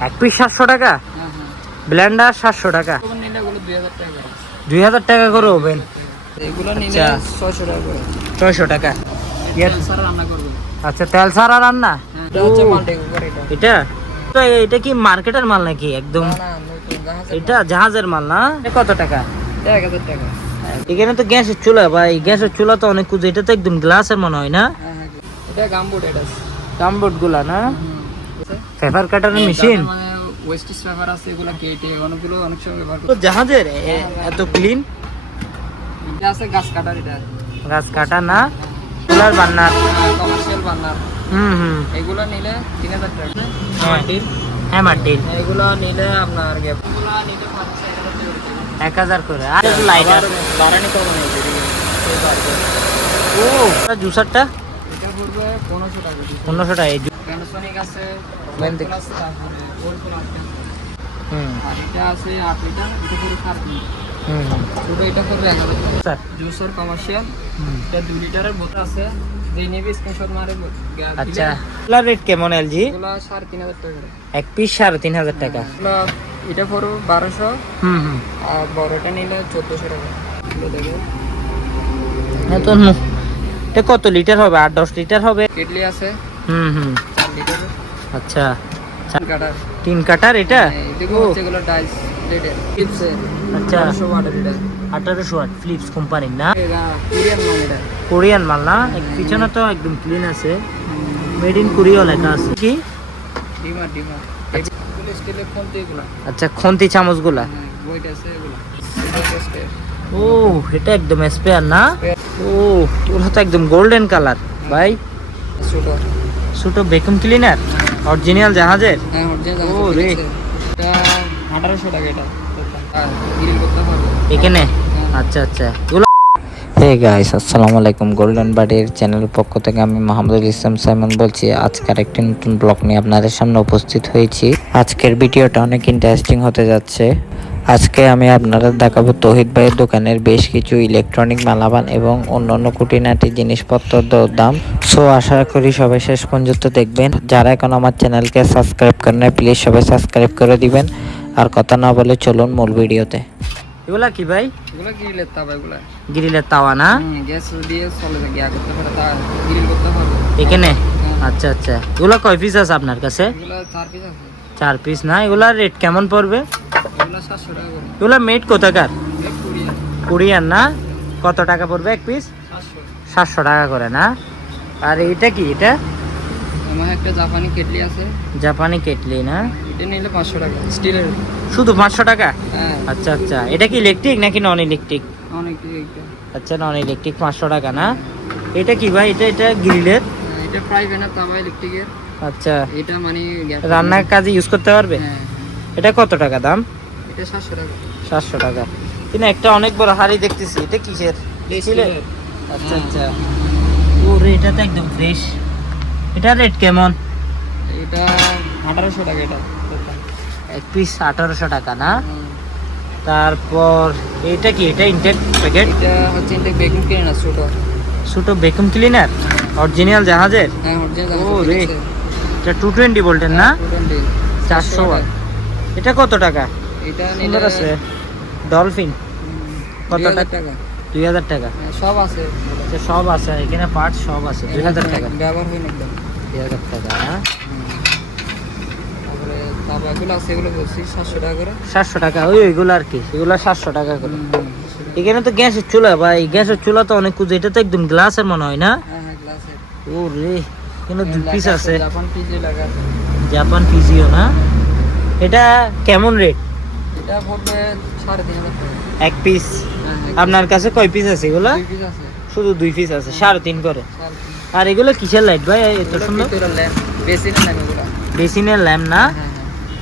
এক পিস সাতশো টাকা? হ্যাঁ সাতশো টাকা। দুই হাজার টাকা করে। ওভেন। আচ্ছা। ছয়শো টাকা ইয়ে- তেল ছাড়া রান্না আচ্ছা তেল সারা রান্না? হ্যাঁ এটা তো এটা কি মার্কেটের মাল নাকি একদম? এটা জাহাজের মাল না? কত টাকা? এখানে তো গ্যাসের চুলা ভাই। গ্যাসের চুলা তো অনেক কুজো। এটা তো একদম গ্লাসের মনে হয় না? হ্যাঁ হ্যাঁ এটা গামবুট এটা। কামবোর্ডগুলা না পেপার কাটারের মেশিন মানে ওয়েস্টিজ পেপার আছে এগুলো কেটে অনেকগুলো অনেক সময় ব্যবহার তো করে জাহাজের এ- এত ক্লিন এটা আছে গাছ কাটার এটা। গাছ কাটা না চুলার বান্নার। কমার্শিয়াল বার্নার হুম হুম। এগুলো নিলে তিন হাজার টাকা। হ্যাঁ। হ্যাঁ মার্টিন এগুলো নিলে আপনার গ্যাপ এগুলো ছয় হাজার টাকা করে। এক হাজার করে আর লাইটার আবার বাড়ানি কম নেই এই ও জুসারটা? এটা পড়বে পনেরোশো টাকা। পনেরোশো টাকা এই জু- প্যানাসোনিক আছে। এক হাজার টাকা। স্যার। জুসার কমার্শিয়াল এটা দুই লিটারের বোতল আছে। যে নেবে স্ক্রিনশট মারে আচ্ছা। এগুলার রেট কেমন এলজি এগুলো সাড়ে তিন হাজার টাকা এক পিস সাড়ে তিন হাজার টাকা। এগুলো এটা পড়ো বারোশো। হুম হুম। আর বড়টা নিলে চোদ্দোশো টাকা। হ্যাঁ তো এটা কত লিটার হবে? আট দশ লিটার হবে? কেটলি আছে। হুম হুম। চার লিটার আচ্ছা। কাটার। তিন কাটার এটা? হচ্ছে এগুলো ডাইস আচ্ছা। এটা। ওয়াট ফিলিপস কোম্পানির না? কোরিয়ান মাল এটা। কোরিয়ান মাল না? পিছনে তো একদম ক্লিন আছে। মেড ইন কোরিয়া লেখা আছে। কি? আচ্ছা। খন্তি হ্যাঁ spare। ও এটা একদম স্পেয়ার না? ও ওটা তো একদম গোল্ডেন কালার ভাই। ছোট। ছোট ক্লিনার অরিজিনাল জাহাজের? হ্যাঁ অরিজিনাল ও রে। এটা আঠারোশো টাকা এটা। গ্রিল করতে পারব এখানে? হ্যাঁ। আচ্ছা আচ্ছা। হে গাইস আসসালামু আলাইকুম। গোল্ডেন বাড়ির চ্যানেলের পক্ষ থেকে আমি মাহমুদুল ইসলাম সাইমন বলছি। আজকের একটি নতুন ব্লগ নিয়ে আপনাদের সামনে উপস্থিত হয়েছি। আজকের ভিডিওটা অনেক ইন্টারেস্টিং হতে যাচ্ছে। আজকে আমি আপনাদের দেখাবো তহিদ ভাইয়ের দোকানের বেশ কিছু ইলেকট্রনিক মালাবান এবং অন্যান্য খুঁটিনাটি জিনিসপত্র দাম। সো আশা করি সবাই শেষ পর্যন্ত দেখবেন। যারা এখন আমার চ্যানেলকে সাবস্ক্রাইব করেন না প্লিজ সবাই সাবস্ক্রাইব করে দিবেন। আর কথা না বলে চলুন মূল ভিডিওতে। এগুলা কি ভাই? এগুলো গ্রিলের তাবা এগুলো। গ্রিলের তাওয়া না? গ্যাস দিয়ে চলে যায় গিয়া করতে পারে তা গ্রিল করতে পারব। এখানে। আচ্ছা আচ্ছা। এগুলা কয় পিস আছে আপনার কাছে? এগুলো চার পিস আছে। চার পিস না? এগুলার রেট কেমন পড়বে? এগুলো এগুলা মেড কোথাকার? কোরিয়ান না? কত টাকা পড়বে এক পিস সাতশো। টাকা করে না? আর এটা কি এটা? আমার একটা জাপানি কেটলি আছে। জাপানি কেটলি না? এটা নিলে পাঁচশো টাকা। স্টিলের। শুধু পাঁচশো টাকা? হ্যাঁ। আচ্ছা আচ্ছা। এটা কি ইলেকট্রিক নাকি নন ইলেকট্রিক। আচ্ছা নন ইলেকট্রিক পাঁচশো টাকা না? এটা কি ভাই? এটা এটা গ্রিলের? হ্যাঁ, এটা ফ্রাই প্যানের তাবা ইলেকট্রিকের আচ্ছা। এটা মানে রান্নার কাজে ইউজ করতে পারবে? হ্যাঁ। এটা কত টাকা দাম? এটা সাতশো টাকা। সাতশো টাকা। কিন্তু একটা অনেক বড় হাড়ি দেখতেছি। এটা কিসের? আচ্ছা হ্যাঁ। আচ্ছা। ওরে এটা তো একদম ফ্রেশ এটা রেট কেমন? এটা আঠারোশো টাকা এটা। এক পিস আঠারোশো টাকা না? তারপর এটা কি? এটা ইনটেক প্যাকেট এটা হচ্ছে না ছোট। ছোট বেকুম ক্লিনার অরিজিনাল জাহাজের? হ্যাঁ অরিজিনাল ও রে। এটা টু টোয়েন্টি ভোল্টের না? চারশো ওয়াট এটা কত টাকা? এটা সুন্দর আছে। ডলফিন। কত টাকা? দুই হাজার টাকা। হ্যাঁ, সব আছে। আচ্ছা, সব আছে। এখানে পার্ট সব আছে। দুই হাজার টাকা। ব্যবহার হয় না একদম। দুই হাজার টাকা হ্যাঁ? সাতশো টাকা ওই ওইগুলো আর কি। এগুলো সাতশো টাকা করে। এখানে তো গ্যাসের চুলা ভাই। গ্যাসের চুলা তো অনেক কুজো এটা তো একদম গ্লাসের মনে হয় না? হ্যাঁ হ্যাঁ ও রে এখানে দুই পিস আছে জাপান পিজিও না? এটা কেমন রেট এটা পড়বে সাড়ে তিন হাজার টাকা এক পিস হ্যাঁ হ্যাঁ আপনার কাছে কয় পিস আছে এগুলা? দুই পিস আছে। শুধু দুই পিস আছে সাড়ে তিন করে। আর এগুলো কিসের লাইট ভাই? এত সুন্দর পিতলের ল্যাম্প এগুলো। বেসিনের ল্যাম্প না? হ্যাঁ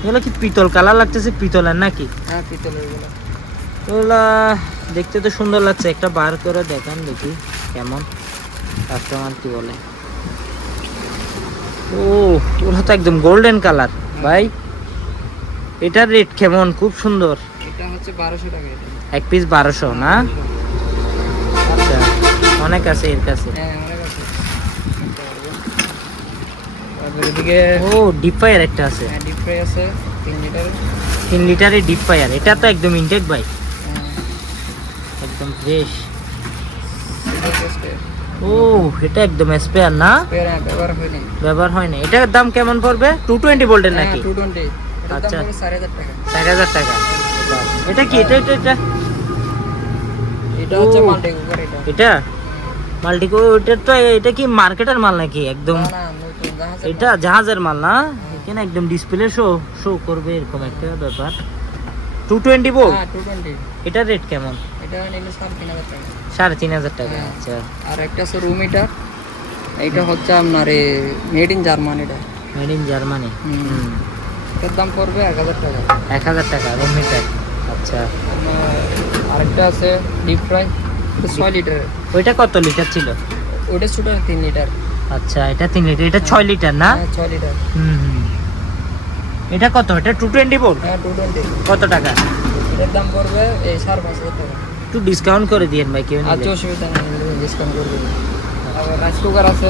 এগুলো কি পিতল কালার লাগতেছে পিতলের নাকি? হ্যাঁ হ্যাঁ পিতলের এগুলো। ওগুলা দেখতে তো সুন্দর লাগছে। একটা বার করে দেখান দেখি কেমন। কাস্টমার কি বলে? ও ওরা তো একদম গোল্ডেন কালার ভাই। এটার রেট কেমন? খুব সুন্দর। এটা হচ্ছে বারোশো টাকা এটা। এক পিস বারোশো না? আচ্ছা অনেক আছে এর কাছে। হ্যাঁ অনেক আছে। তারপর এদিকে ও ডিপ ফায়ার একটা আছে। ডিপ ফ্রাই আছে তিন লিটার তিন লিটারের ডিপ ফায়ার এটা তো একদম ইনটেক বাইক একদম ফ্রেশ ও এটা একদম স্পেয়ার না? ব্যবহার হয়নি। ব্যবহার হয় এটার দাম কেমন পড়বে? টু টোয়েন্টি ভোল্টের নাকি? টু টোয়েন্টি আচ্ছা। চার হাজার টাকা। এটা কি? এটা এটা এটা? এটা হচ্ছে ও। এটা। এটা? মাল্টিকো এটা তো এটা কি মার্কেটের মাল নাকি? একদম এটা জাহাজের মাল না? এখানে একদম ডিসপ্লে শো শো করবে এরকম একটা ব্যাপার। টু টোয়েন্টি হ্যাঁ টোয়েন্টি এটা রেট কেমন? এটা সাড়ে তিন হাজার টাকা। হ্যাঁ। আচ্ছা। আর একটা আছে রুম হিটার এইটা হচ্ছে আপনার মেড ইন জার্মান এটা। মেড ইন জার্মানি হুম। এটার দাম পড়বে এক হাজার টাকা। এক হাজার টাকা রুম মিটার আচ্ছা। আরেকটা আছে ডিপ ফ্রাই ছয় লিটারের ওইটা কত লিটার ছিল? ওইটা ছোটো তিন লিটার আচ্ছা এটা তিন লিটার এটা ছয় লিটার না? হ্যাঁ ছয় লিটার হুম হুম। এটা কত? এটা টু টোয়েন্টি ভোল্ট হ্যাঁ টু টোয়েন্টি কত টাকা? এটার দাম পড়বে এই সাড়ে পাঁচ হাজার টাকা। একটু ডিসকাউন্ট করে দিয়েন ভাই কেউ আচ্ছা অসুবিধা নেই ডিসকাউন্ট করে দেবো আবার রাইস কুকার আছে।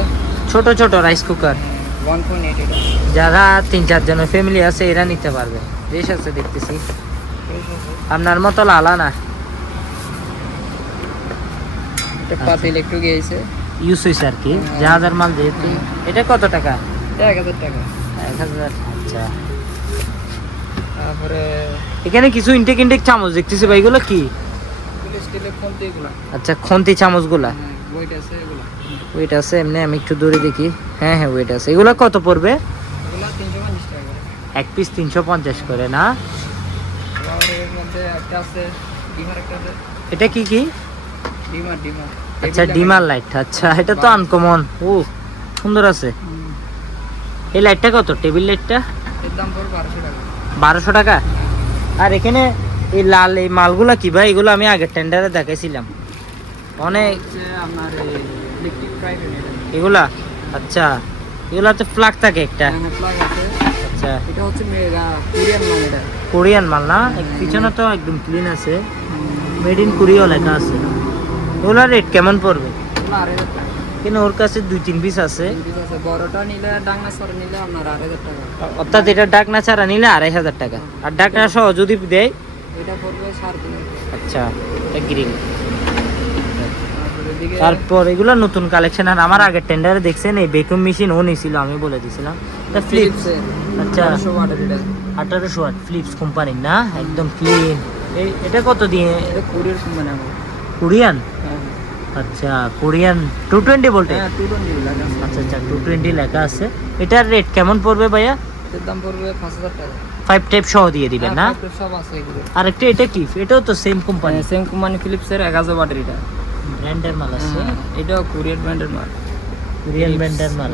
ছোট ছোট রাইস কুকার যারা তিন চার জনের ফ্যামিলি আছে এরা নিতে পারবে। বেশ আছে দেখতেছি। আপনার মতো লালা না। এটা পাতিল একটু গিয়েছে ইউজ হয়েছে আর কি। জাহাজের মাল যেহেতু। এটা কত টাকা? এক হাজার টাকা। এক হাজার আচ্ছা। তারপরে এখানে কিছু ইনটেক ইনটেক চামচ দেখতেছি ভাই এগুলো কি? আচ্ছা খন্তি চামচগুলা। ওয়েট আছে এগুলো? ওয়েট আছে এমনি আমি একটু দূরে দেখি। হ্যাঁ হ্যাঁ ওয়েট আছে। এগুলো কত পড়বে? এক পিস তিনশো পঞ্চাশ করে না? এটা কি কি? আচ্ছা ডিমার লাইট আচ্ছা এটা তো আনকমন ও সুন্দর আছে। এই লাইটটা কত? টেবিল লাইটটা বারোশো টাকা। আর এখানে এই লাল এই মালগুলা কি ভাই? এগুলো আমি আগের টেন্ডারে দেখাইছিলাম। অনেক। এটা। এগুলা? আচ্ছা। এগুলাতে ফ্লাগ থাকে একটা। হ্যাঁ, আছে। আচ্ছা। এটা হচ্ছে কোরিয়ান মাল এটা। কোরিয়ান মাল না? পিছনে তো একদম ক্লিন আছে। মেড ইন কোরিয়া লেখা আছে। এগুলার রেট কেমন পড়বে? কিন্তু ওর কাছে দুই তিন পিস আছে? অর্থাৎ এটা ডাকনা ছাড়া নিলে আড়াই হাজার টাকা। আর ডাকনা সহ যদি দেয়? এটা পড়বে। আচ্ছা গ্রিল তারপরে এগুলো নতুন কালেকশন আর আমার আগের টেন্ডারে দেখছেন এই বেকুম মেশিন ও নিয়েছিল আমি বলে দিছিলাম। ফ্লিপস আচ্ছা। আঠারোশো ওয়াট ফ্লিপস কোম্পানির না? একদম ক্লিন এটা কত দিয়ে? Company Korean? হ্যাঁ। আচ্ছা কোরিয়ান টু টোয়েন্টি ভোল্টে লাগা আচ্ছা আচ্ছা টু টোয়েন্টি লেখা আছে। এটার রেট কেমন পড়বে ভাইয়া? দাম পড়বে পাঁচ হাজার টাকা। ফাইভ টাইপ সহ দিয়ে দিবেন না? হ্যাঁ, সব আর একটা এটা কি? এটাও তো সেম কোম্পানি সেম কোম্পানি ফিলিপসের এক হাজার ওয়াটের এটা। ব্র্যান্ডের মাল আছে? হ্যাঁ, এটাও কোরিয়ার ব্র্যান্ডের মাল কোরিয়ান ব্র্যান্ডের মাল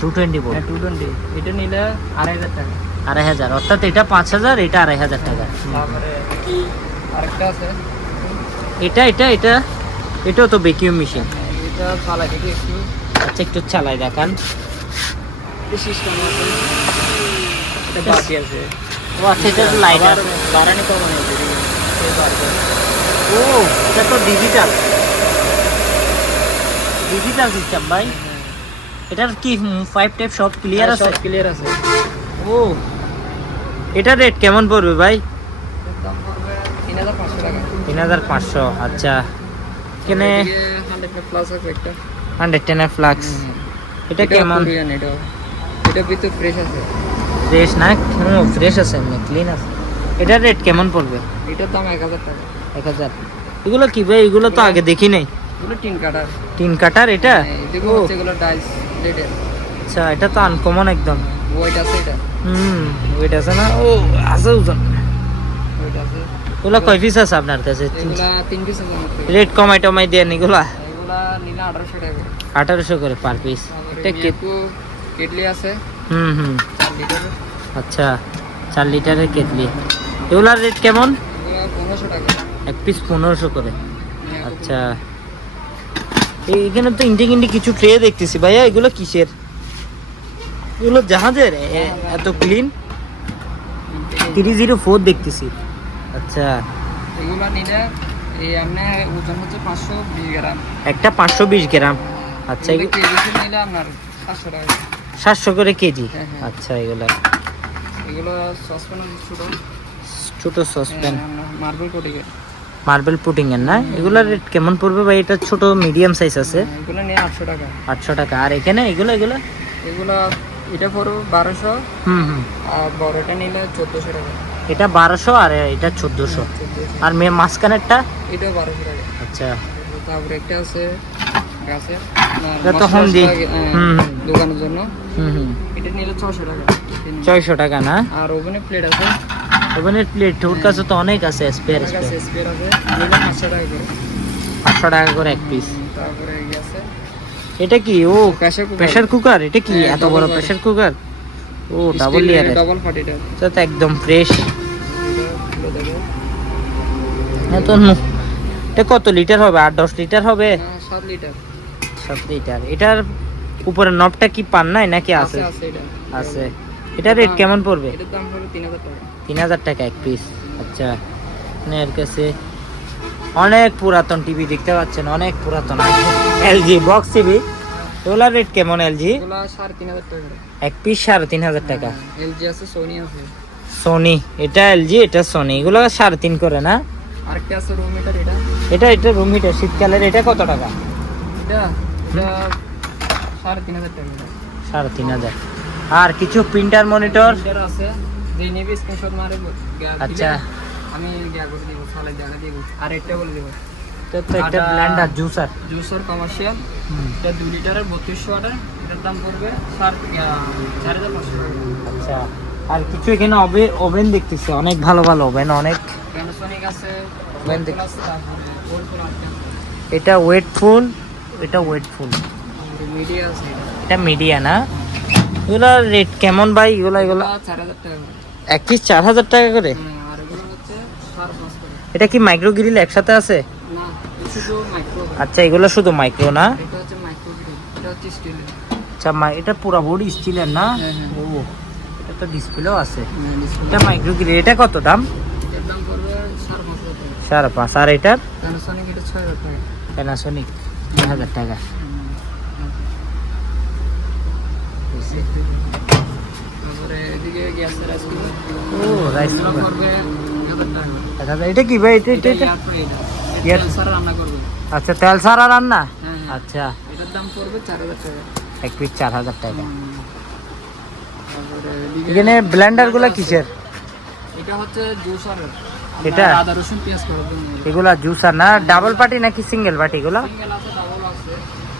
টু টোয়েন্টি হ্যাঁ টু টোয়েন্টি এটা নিলে আড়াই হাজার টাকা। আড়াই হাজার। অর্থাৎ এটা পাঁচ হাজার এটা আড়াই হাজার টাকা। আরেকটা আছে। এটা এটা এটা। এটাও তো বেকিউম মেশিন এটা চালাই দেখি একটু আচ্ছা একটু চালাই দেখান। সিস্টেম আছে। এটা বাতি আছে। ও আচ্ছা এটা লাইট আছে ও এটা তো ডিজিটাল ডিজিটাল সিস্টেম ভাই এটার কি ফাইভ টাইপ সব ক্লিয়ার আছে? ক্লিয়ার আছে। ও এটার রেট কেমন পড়বে ভাই? এর তিন হাজার পাঁচশো আচ্ছা। এখানে হান্ড্রেড হান্ড্রেড টেনের ফ্লাক্স এটা কেমন? এটা ভিতরে ফ্রেশ আছে। ফ্রেশ না? ফ্রেশ আছে এমনি ক্লিন আছে। এটার রেট কেমন পড়বে? এটার দাম এক হাজার টাকা। এক হাজার। এগুলো কি ভাই? এগুলো তো আগে দেখি নাই। এগুলো টিন কাটার। তিন কাটার এটা? দেখো হচ্ছে এগুলো ডাইস রেডের আচ্ছা এটা তো আনকমন একদম। ওয়েট আছে এটা। হুম ওইটা আছে না? ও আছে ওজন। ওয়েট আছে। এগুলো কয় পিস আছে আপনার কাছে? তিন পিস আছে রেট কমাই টমাই দেন এগুলা? এগুলা নিলে আঠারোশো টাকা আঠারোশো করে পার পিস এটা কেটলি আছে। হুম হুম। আচ্ছা চার লিটারের কেটলি। এগুলার রেট কেমন? পনেরোশো টাকা। এক পিস পনেরোশো করে। হ্যাঁ, আচ্ছা। এই- এখানে তো ইন্ডি ইন্ডি কিছু ট্রে দেখতেছি। ভাইয়া এগুলো কিসের? এগুলো জাহাজের? এত ক্লিন থ্রি জিরো ফোর দেখতেছি। আচ্ছা। এগুলা নিলে এই আপনি ওজন হচ্ছে পাঁচশো বিশ গ্রাম। একটা পাঁচশো বিশ গ্রাম। আচ্ছা কেজি নিলে আপনার সাতশো টাকা। সাতশো করে কেজি? হ্যাঁ, হ্যাঁ। আচ্ছা এগুলা। এগুলো সসপ্যান ছোটো। ছোট সসপ্যান। মার্বেল কোটিকের মার্বেল পুটিং এর না? এগুলা রেট কেমন পড়বে ভাই? এটা ছোট মিডিয়াম সাইজ আছে। এগুলো নিয়ে আটশো টাকা। আটশো টাকা। আর এখানে এগুলো এগুলা? এগুলা এটা পড়বে বারোশো। হুম হুম। আর বড়টা নিলে চোদ্দোশো টাকা। এটা বারোশো আর এটা চোদ্দোশো। চোদ্দোশো। আর মেয়ে মাঝখানেরটা? এটা বারোশো টাকা। আচ্ছা। তারপরে একটা আছে দোকানের জন্য। এটা নিলে ছশো টাকা। ছয়শো টাকা না? আর ওভেনে প্লেট আছে। ওভেনের প্লেট ওর কাছে তো অনেক আছে স্পেয়ার স্পেয়ার আছে নিলে পাঁচশো টাকা করে। পাঁচশো টাকা করে এক পিস তারপরে আছে। এটা কি? ও প্রেসার কুকার এটা কি? হ্যাঁ, এত বড়। প্রেসার কুকার ও ডাবল লেয়ারের ডাবল এটা তো একদম ফ্রেশ এত এটা কত লিটার হবে? আট দশ লিটার হবে? সাত লিটার। সাত লিটার এটার উপরে নবটা কি পান নাই নাকি আছে আছে? এটা। রেট কেমন পড়বে? এটার দাম পড়বে তিন হাজার টাকা। এক পিস আচ্ছা। মানে এর কাছে অনেক পুরাতন টিভি দেখতে পাচ্ছেন অনেক পুরাতন। এলজি বক্স টিভি এগুলার রেট কেমন এলজি এক পিস সাড়ে তিন হাজার টাকা। এলজি আছে সোনি আছে। সোনি এটা এলজি এটা সোনি এগুলো সাড়ে তিন করে না? আরেকটা আছে রুম মিটার এটা। এটা এটা রুম হিটার শীতকালের এটা কত টাকা? এটা সাড়ে তিন হাজার টাকা সাড়ে তিন হাজার। আর কিছু প্রিন্টার মনিটর? আছে। যে নেবে স্ক্রিনশট মারে আচ্ছা। আমি গ্যা করে দিব সালে দেখা দিব। আর একটা বলে দিব। তো একটা ব্ল্যান্ডার জুসার জুসার কমার্শিয়াল এটা লিটারের বত্রিশশো এটার দাম পড়বে সার চার হাজার পাঁচশো আচ্ছা। আর কিছু এখানে ওভেন ওভেন দেখতেছি। অনেক ভালো ভালো ওভেন অনেক। আছে Whirlpool আছে এটা ওয়েটফুল এটা ওয়েটফুল। মিডিয়া আছে। এটা মিডিয়া না? এগুলোর রেট কেমন ভাই? এগুলো এগুলো এগুলো। এক পিস চার হাজার টাকা করে? হ্যাঁ, এগুলো এটা কি মাইক্রো গ্রিল একসাথে আছে? আচ্ছা এগুলো শুধু মাইক্রো না? আচ্ছা এটা পুরা বডি স্টিলের না? হ্যাঁ, হ্যাঁ। ও এটা তো ডিসপ্লেও আছে। এটা মাইক্রো গ্রিল এটা কত দাম? সাড়ে পাঁচ আর এটার? প্যানাসোনিক এটা ছয় হাজার টাকা। ও রাইস। এক হাজার। এটা কি ভাই? এটা এটা আচ্ছা তেল সারা রান্না? আচ্ছা। এটার দাম পড়বে চার হাজার টাকা এক পিস চার হাজার টাকা। এখানে ব্লেন্ডারগুলা কিসের? এটা? হচ্ছে জুসারের। এটা? আদা রসুন পেঁয়াজ এগুলা জুসার না? ডাবল পার্টি নাকি সিঙ্গেল পার্টি এগুলা সিঙ্গেল আছে ডাবল আছে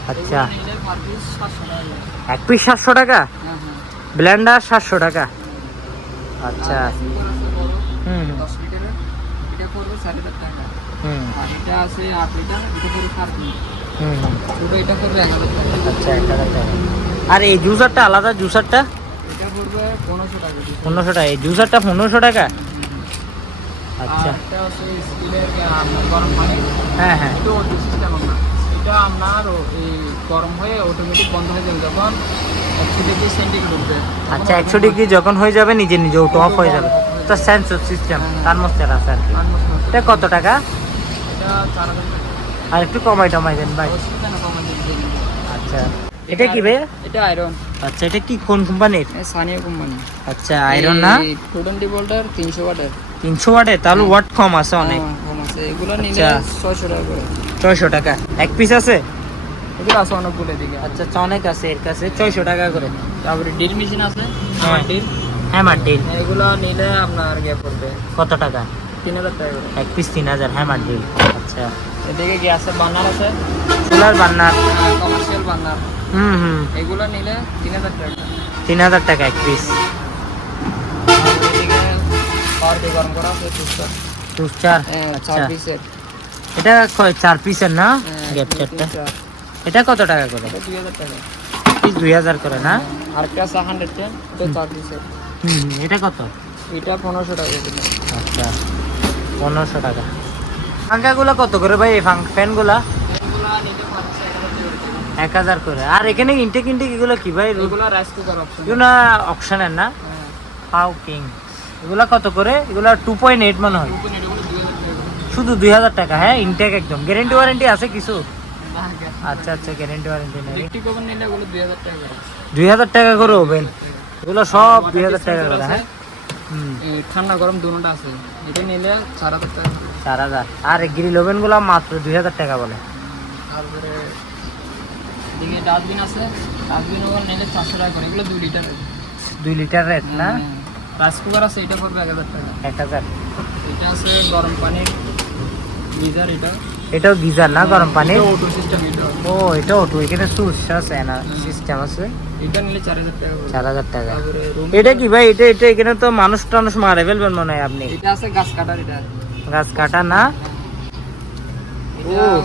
আচ্ছা। এগুলো নিলে per piece 700 টাকা? করে। এক পিস সাতশো টাকা। হ্যাঁ সাতশো টাকা আচ্ছা হুম। 10 লিটারের এটা পড়বে 4000 টাকা। হুম। আর এটা আছে 8 লিটার এটা পড়বে 4 লিটার। হুম। হুম। ছোট এটা পড়বে 1000 টাকা আচ্ছা আর এই জুসারটা আলাদা জুসারটা? এটা পড়বে 1500 টাকা। piece। পনেরোশো টাকা। এই জুসারটা পনেরোশো টাকা? আচ্ছা। হ্যাঁ হ্যাঁ। এটা আপনার এই গরম হয়ে অটোমেটিক বন্ধ হয়ে যাবে যখন একশো ডিগ্রি সেন্টিগ্রেড উঠবে। আচ্ছা একশো ডিগ্রি যখন হয়ে যাবে নিজে নিজে ওটা অফ হয়ে যাবে। তো সেন্সর সিস্টেম থার্মোস্ট্যাট আছে আর কি। এটা কত টাকা? আর একটু কমাই টমাই দেন ভাই। আচ্ছা। এটা কি ভাই এটা আয়রন আচ্ছা এটা কি কোন কোম্পানির সানিয়া কোম্পানি আচ্ছা আয়রন না? টু টোয়েন্টি ভোল্টার তিনশো ওয়াটের তিনশো ওয়াটে তাহলে ওয়াট কম আছে অনেক। কম আছে। এগুলো নিলে আচ্ছা। ছয়শো টাকা করে। ছয়শো টাকা। এক পিস আছে? এগুলো আছে অনেকগুলো দিকে আচ্ছা আচ্ছা অনেক আছে এর কাছে। ছয়শো টাকা করে। তারপরে ডিল মেশিন আছে? হ্যাঁ। ডিল হ্যামার ডিল এগুলো নিলে আপনার গিয়ে পড়বে। কত টাকা? তিন হাজার টাকা করে। এক পিস তিন হাজার হ্যামার ডিল আচ্ছা। এদিকে গ্যাসের বার্নার আছে? সোলার কমার্শিয়াল বার্নার হুম হুম। এগুলো নিলে তিন হাজার টাকা তিন হাজার টাকা এক পিস এদিকে পাওয়ার দিয়ে গরম করা আছে টুস্টার টুস্টার চার পিসের এটা কয় চার পিসের না? হ্যাঁ, গ্যাপ চারটা। এটা কত টাকা করে? দুই হাজার পিস দুই হাজার করে না? আছে হান্ড্রেড টেন এটা চার পিসের হুম হুম, এটা কত? এটা পনেরোশো টাকা আচ্ছা পনেরোশো টাকা। পাঙ্খাগুলো কত করে ভাই? এই ফ্যানগুলা? এক হাজার করে। আর এখানে ইনটেক ইনটেক এগুলো কি ভাই? এগুলো রাইস কুকার অপশন এগুলো না? অপশনের না হাউ কিং এগুলা কত করে? এগুলা টু পয়েন্ট এইট মনে হয়। শুধু দুই হাজার টাকা হ্যাঁ? ইনটেক একদম। গ্যারেন্টি ওয়ারেন্টি আছে কিছু? আচ্ছা আচ্ছা গ্যারেন্টি ওয়ারেন্টি নেই। দুই হাজার টাকা করে। ওভেন এগুলো সব দুই হাজার টাকা করে হ্যাঁ? ঠান্ডা গরম দুটোটা আছে। এটা নিলে চার হাজার টাকা চার হাজার। আর গ্রিল ওভেনগুলো মাত্র দুই হাজার টাকা বলে। তারপরে এদিকে ডাস্টবিন আছে। ডাস্টবিন নিলে চারশো টাকা করে। এগুলো দুই লিটার। দুই লিটার রেট না? রাইস কুকার আছে এটা পড়বে এক হাজার টাকা। এক হাজার। এটা আছে গরম পানির গিজার এটা? এটাও গিজার না গরম পানি? অটো সিস্টেম এটা ও এটা অটো এখানে সুইচ আছে না সিস্টেম আছে। এটা নিলে চার হাজার টাকা করে। চার হাজার টাকা। এটা কি ভাই এটা এটা এখানে তো মানুষ টানুষ মারে ফেলবেন মনে হয় আপনি। এটা আছে গাছ কাটার এটা। গাছ কাটা না? এটা ও।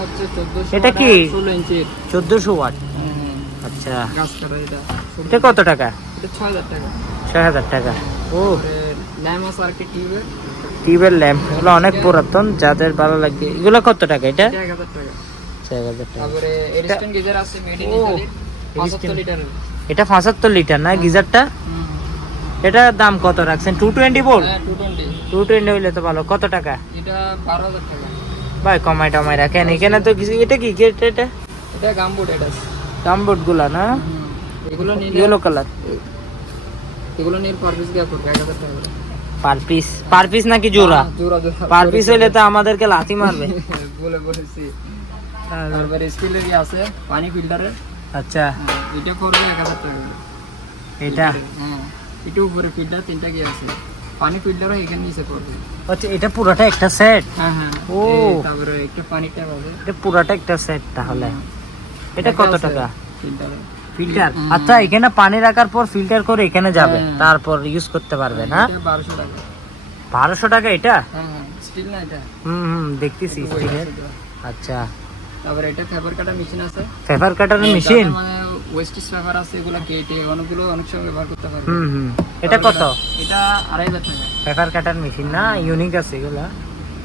এটা কি? ষোলো ইঞ্চির। চোদ্দশো ওয়াট? আচ্ছা। গাছ কাটার এটা। এটা কত টাকা? এটা ছয় হাজার টাকা। ছয় হাজার টাকা। ও। ল্যাম্প আছে টিউবের ল্যাম্প এগুলো অনেক পুরাতন যাদের ভালো লাগে এগুলো কত টাকা এটা? এটা পঁচাত্তর এটা লিটার না গিজারটা? এটার দাম কত রাখছেন? টু টোয়েন্টি হ্যাঁ টু টোয়েন্টি হইলে তো ভালো। কত টাকা? এটা ভাই কমাই টমাই রাখেন। এখানে তো কিছু এটা কি এটা এটা? এটা গামবুট এটা। দামবোর্ডগুলা না এগুলো ইয়েলো কালার এগুলো নিয়ে পার পিস গিয়ে পড়বে এক হাজার টাকা পার পিস পার পিস নাকি জোড়া? হ্যাঁ, পার পিস হইলে তো আমাদেরকে লাথি মারবে। বলে বলেছি। তারপরে স্টিলের ইয়ে আছে পানি ফিল্টারের আচ্ছা। এটা পড়বে এক হাজার টাকা। এটা? হ্যাঁ এটা উপরে ফিল্টার তিনটা কি আছে। পানি ফিল্টারও এখানে নিচে পড়বে। আচ্ছা এটা পুরোটা একটা সেট হ্যাঁ হ্যাঁ। ও। তারপরে একটা পানি ট্যাপ আছে। এটা পুরোটা একটা সেট তাহলে। এটা কত টাকা? ফিল্টারে ফিল্টার আচ্ছা এখানে পানি রাখার পর ফিল্টার করে এখানে যাবে। হ্যাঁ। তারপর ইউজ করতে পারবে না? বারোশো টাকা। বারোশো টাকা এটা? হ্যাঁ হ্যাঁ স্টিল না এটা? হুম হুম দেখতেছি স্টিলের আচ্ছা। তারপরে এটা ফেভার কাটা মেশিন আছে। পেপার কাটারের মেশিন যাদের মানে আছে এগুলো কেটে অনেকগুলো অনেক সময় ব্যবহার করতে পারবে হুম হুম। এটা কত? এটা আড়াই হাজার টাকা। পেপার কাটার মেশিন না? ইউনিক আছে এগুলা।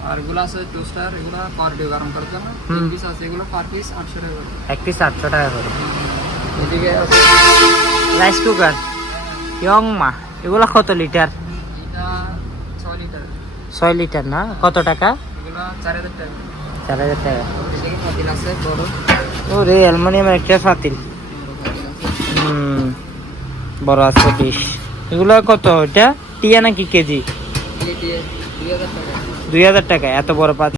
আর এগুলো আছে টোস্টার এগুলো পার ডে গরম করার জন্য। পিস আছে এগুলো পার পিস আটশো টাকা করে। এক পিস আটশো টাকা করে। এদিকে আছে। রাইস কুকার ইয়ং মা এগুলা কত লিটার ছয় লিটার না? কত টাকা? চার হাজার টাকা। ও রে অ্যালুমিনিয়ামের একটা ফাতিল। হুম বড় আছে বিশ। এগুলো কত? এটা টিয়া নাকি কেজি? দুই হাজার টাকা। এত বড় পাতিল